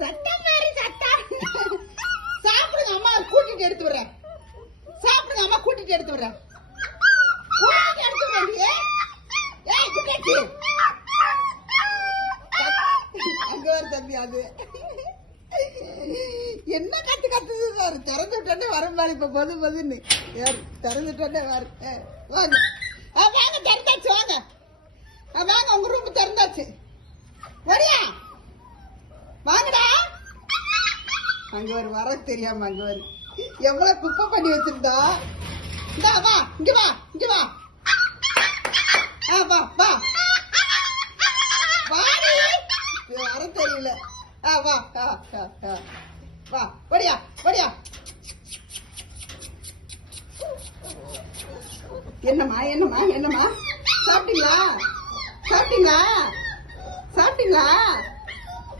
சட்டம் மாதிரி சட்டம் சாப்பிடுங்க அம்மா கூட்டிட்டு எடுத்து விடுறேன். சாப்பிடுங்க அம்மா கூட்டிட்டு எடுத்து விடுறேன். கூட்டிட்டு எடுத்து விடுறேன் ஏய் குட்டியாச்சி அங்க வர தம்பி அது. என்ன கத்து கத்துது பாரு. திறந்து விட்டோன்னே வரும் பாரு இப்ப பொது பொதுன்னு. யாரு திறந்து விட்டோன்னே வரு வாங்க. வாங்க திறந்தாச்சு வாங்க. வாங்க உங்க ரூம் திறந்தாச்சு. அங்க ஒரு வர தெரியாம அங்க ஒரு எவ்வளவு குப்பை பண்ணி வச்சிருந்தா? இந்தா வா இங்க வா இங்க வா. ஆ வா வா. வாடி. வர தெரியல. ஆ வா ஆ, ஆ. வா வடியா வடியா என்னம்மா என்னம்மா என்னம்மா? சாப்பிட்டீங்களா? சாப்பிட்டீங்களா? சாப்பிட்டீங்களா?